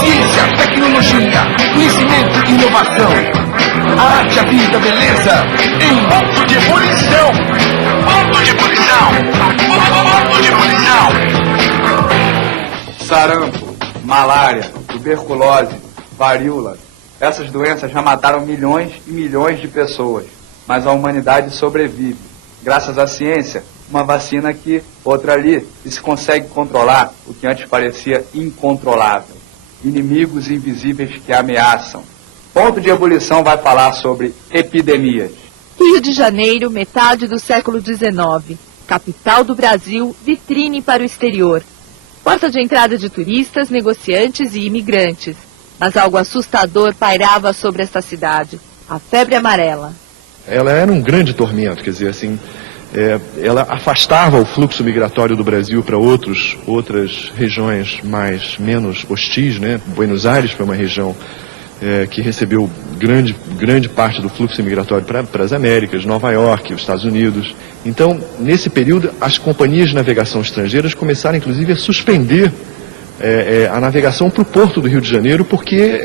Ciência, tecnologia, conhecimento e inovação. A arte, a vida, a beleza. Em ponto de ebulição. Ponto de ebulição. Ponto de ebulição. Sarampo, malária, tuberculose, varíola. Essas doenças já mataram milhões e milhões de pessoas. Mas a humanidade sobrevive. Graças à ciência, uma vacina aqui, outra ali, e se consegue controlar o que antes parecia incontrolável. Inimigos invisíveis que ameaçam. Ponto de Ebulição vai falar sobre epidemias. Rio de Janeiro, metade do século XIX. Capital do Brasil, vitrine para o exterior. Porta de entrada de turistas, negociantes e imigrantes. Mas algo assustador pairava sobre esta cidade. A febre amarela. Ela era um grande tormento, quer dizer, assim, ela afastava o fluxo migratório do Brasil para outras regiões menos hostis, né? Buenos Aires foi uma região que recebeu grande parte do fluxo migratório para as Américas, Nova York, os Estados Unidos. Então, nesse período, as companhias de navegação estrangeiras começaram, inclusive, a suspender a navegação para o porto do Rio de Janeiro, porque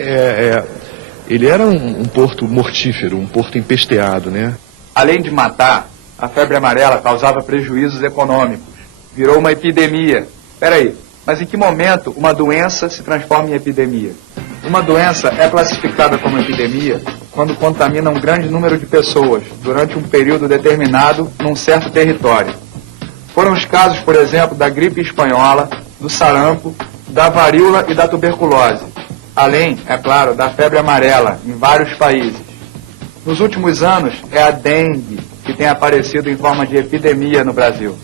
ele era um porto mortífero, um porto empesteado, né? Além de matar, a febre amarela causava prejuízos econômicos. Virou uma epidemia. Peraí, mas em que momento uma doença se transforma em epidemia? Uma doença é classificada como epidemia quando contamina um grande número de pessoas durante um período determinado num certo território. Foram os casos, por exemplo, da gripe espanhola, do sarampo, da varíola e da tuberculose. Além, é claro, da febre amarela em vários países. Nos últimos anos, é a dengue que tem aparecido em forma de epidemia no Brasil.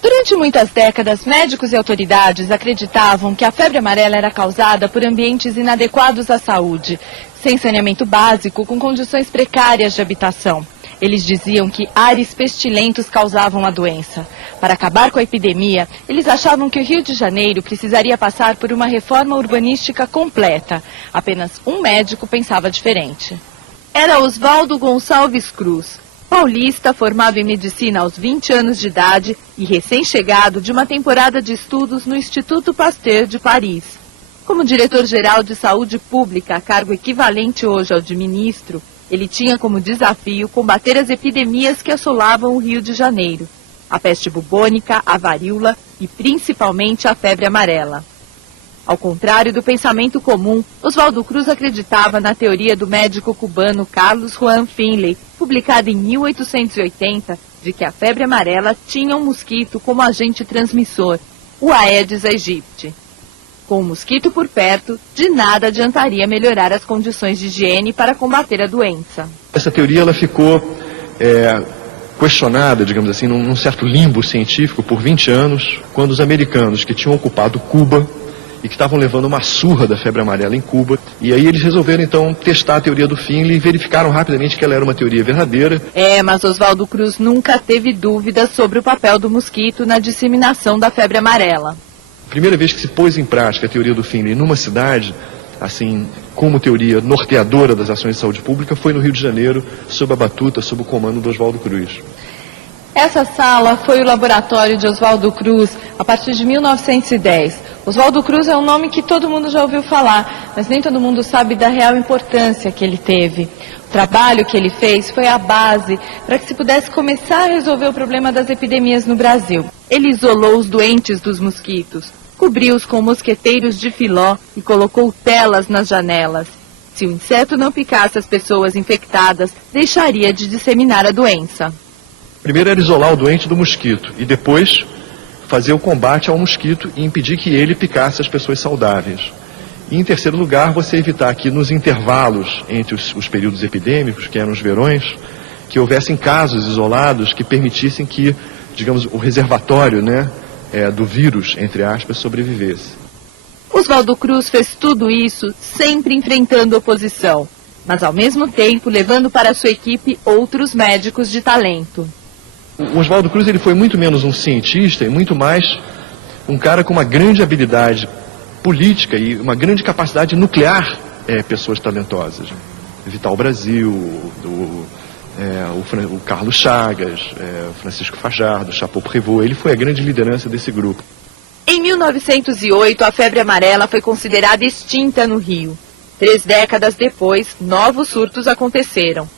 Durante muitas décadas, médicos e autoridades acreditavam que a febre amarela era causada por ambientes inadequados à saúde, sem saneamento básico, com condições precárias de habitação. Eles diziam que ares pestilentos causavam a doença. Para acabar com a epidemia, eles achavam que o Rio de Janeiro precisaria passar por uma reforma urbanística completa. Apenas um médico pensava diferente. Era Oswaldo Gonçalves Cruz, paulista formado em medicina aos 20 anos de idade e recém-chegado de uma temporada de estudos no Instituto Pasteur de Paris. Como diretor-geral de saúde pública, cargo equivalente hoje ao de ministro, ele tinha como desafio combater as epidemias que assolavam o Rio de Janeiro. A peste bubônica, a varíola e principalmente a febre amarela. Ao contrário do pensamento comum, Oswaldo Cruz acreditava na teoria do médico cubano Carlos Juan Finley, publicada em 1880, de que a febre amarela tinha um mosquito como agente transmissor, o Aedes aegypti. Com o mosquito por perto, de nada adiantaria melhorar as condições de higiene para combater a doença. Essa teoria ela ficou questionada, digamos assim, num certo limbo científico por 20 anos, quando os americanos que tinham ocupado Cuba e que estavam levando uma surra da febre amarela em Cuba, e aí eles resolveram então testar a teoria do Finley e verificaram rapidamente que ela era uma teoria verdadeira. Mas Oswaldo Cruz nunca teve dúvidas sobre o papel do mosquito na disseminação da febre amarela. A primeira vez que se pôs em prática a teoria do Finley numa cidade, assim, como teoria norteadora das ações de saúde pública, foi no Rio de Janeiro, sob a batuta, sob o comando do Oswaldo Cruz. Essa sala foi o laboratório de Oswaldo Cruz a partir de 1910. Oswaldo Cruz é um nome que todo mundo já ouviu falar, mas nem todo mundo sabe da real importância que ele teve. O trabalho que ele fez foi a base para que se pudesse começar a resolver o problema das epidemias no Brasil. Ele isolou os doentes dos mosquitos, cobriu-os com mosqueteiros de filó e colocou telas nas janelas. Se o inseto não picasse as pessoas infectadas, deixaria de disseminar a doença. Primeiro era isolar o doente do mosquito e depois fazer o combate ao mosquito e impedir que ele picasse as pessoas saudáveis. E em terceiro lugar, você evitar que nos intervalos entre os períodos epidêmicos, que eram os verões, que houvessem casos isolados que permitissem que, digamos, o reservatório, do vírus, entre aspas, sobrevivesse. Oswaldo Cruz fez tudo isso sempre enfrentando oposição, mas ao mesmo tempo levando para sua equipe outros médicos de talento. O Oswaldo Cruz ele foi muito menos um cientista e muito mais um cara com uma grande habilidade política e uma grande capacidade de nuclear pessoas talentosas. Vital Brasil, o Carlos Chagas, o Francisco Fajardo, o Chapeau Prévost. Ele foi a grande liderança desse grupo. Em 1908, a febre amarela foi considerada extinta no Rio. 3 décadas depois, novos surtos aconteceram.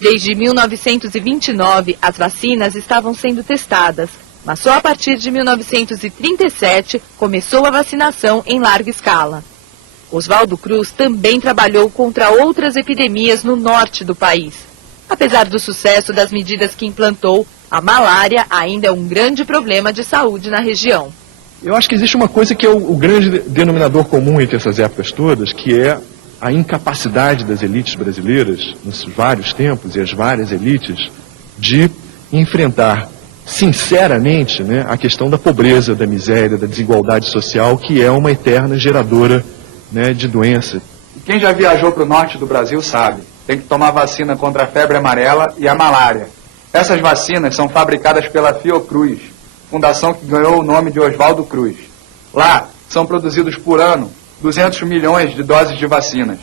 Desde 1929, as vacinas estavam sendo testadas, mas só a partir de 1937 começou a vacinação em larga escala. Oswaldo Cruz também trabalhou contra outras epidemias no norte do país. Apesar do sucesso das medidas que implantou, a malária ainda é um grande problema de saúde na região. Eu acho que existe uma coisa que é o grande denominador comum entre essas épocas todas, que é a incapacidade das elites brasileiras, nos vários tempos, e as várias elites, de enfrentar sinceramente, né, a questão da pobreza, da miséria, da desigualdade social, que é uma eterna geradora, né, de doença. E quem já viajou para o norte do Brasil sabe, tem que tomar vacina contra a febre amarela e a malária. Essas vacinas são fabricadas pela Fiocruz, fundação que ganhou o nome de Oswaldo Cruz. Lá, são produzidos por ano 200 milhões de doses de vacinas.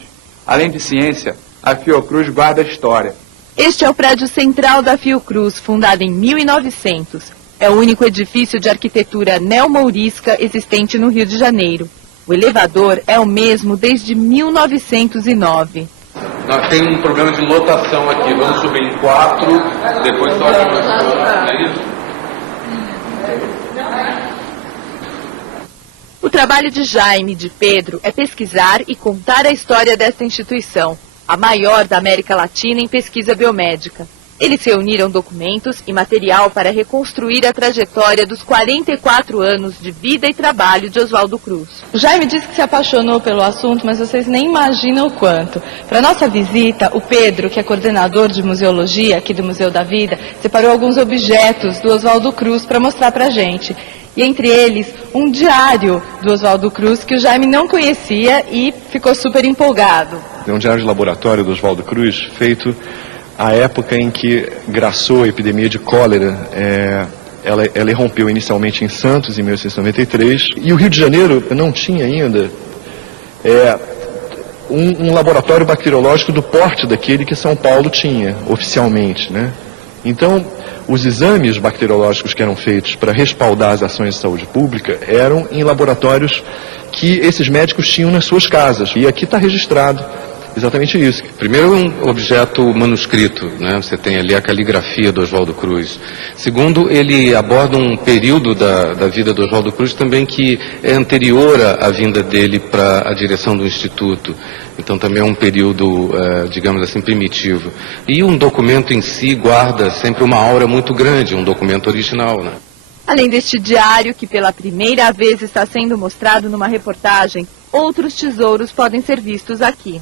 Além de ciência, a Fiocruz guarda a história. Este é o prédio central da Fiocruz, fundado em 1900. É o único edifício de arquitetura neomourisca existente no Rio de Janeiro. O elevador é o mesmo desde 1909. Nós temos um problema de lotação aqui. Vamos subir em 4, depois sobe mais 4. Não é isso? O trabalho de Jaime e de Pedro é pesquisar e contar a história desta instituição, a maior da América Latina em pesquisa biomédica. Eles reuniram documentos e material para reconstruir a trajetória dos 44 anos de vida e trabalho de Oswaldo Cruz. O Jaime disse que se apaixonou pelo assunto, mas vocês nem imaginam o quanto. Para nossa visita, o Pedro, que é coordenador de museologia aqui do Museu da Vida, separou alguns objetos do Oswaldo Cruz para mostrar para a gente. E entre eles, um diário do Oswaldo Cruz que o Jaime não conhecia e ficou super empolgado. É um diário de laboratório do Oswaldo Cruz, feito à época em que graçou a epidemia de cólera. Ela irrompeu inicialmente em Santos, em 1893, e o Rio de Janeiro não tinha ainda um laboratório bacteriológico do porte daquele que São Paulo tinha, oficialmente, né? Então, os exames bacteriológicos que eram feitos para respaldar as ações de saúde pública eram em laboratórios que esses médicos tinham nas suas casas. E aqui está registrado exatamente isso. Primeiro, um objeto manuscrito, né? Você tem ali a caligrafia do Oswaldo Cruz. Segundo, ele aborda um período da vida do Oswaldo Cruz também que é anterior à vinda dele para a direção do Instituto. Então também é um período, digamos assim, primitivo. E um documento em si guarda sempre uma aura muito grande, um documento original, né? Além deste diário, que pela primeira vez está sendo mostrado numa reportagem, outros tesouros podem ser vistos aqui.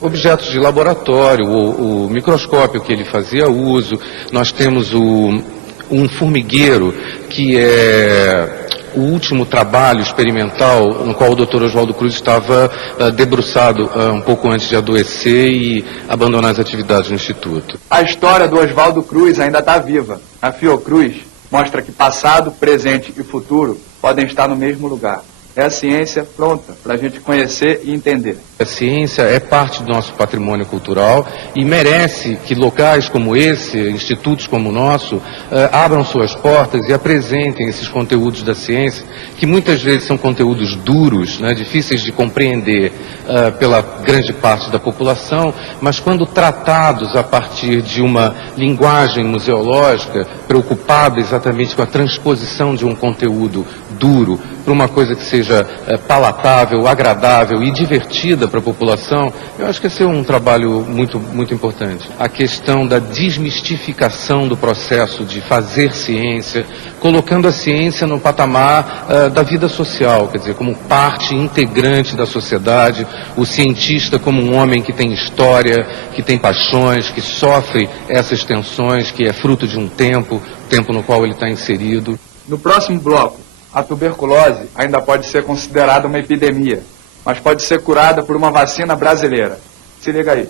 Objetos de laboratório, o microscópio que ele fazia uso. Nós temos um formigueiro que é o último trabalho experimental no qual o Dr. Oswaldo Cruz estava debruçado um pouco antes de adoecer e abandonar as atividades no Instituto. A história do Oswaldo Cruz ainda está viva. A Fiocruz mostra que passado, presente e futuro podem estar no mesmo lugar. É a ciência pronta para a gente conhecer e entender. A ciência é parte do nosso patrimônio cultural e merece que locais como esse, institutos como o nosso, abram suas portas e apresentem esses conteúdos da ciência, que muitas vezes são conteúdos duros, né, difíceis de compreender pela grande parte da população, mas quando tratados a partir de uma linguagem museológica, preocupada exatamente com a transposição de um conteúdo duro para uma coisa que seja palatável, agradável e divertida para a população, eu acho que esse é um trabalho muito, muito importante. A questão da desmistificação do processo de fazer ciência, colocando a ciência no patamar da vida social, quer dizer, como parte integrante da sociedade, o cientista como um homem que tem história, que tem paixões, que sofre essas tensões, que é fruto de um tempo no qual ele está inserido. No próximo bloco, a tuberculose ainda pode ser considerada uma epidemia, mas pode ser curada por uma vacina brasileira. Se liga aí.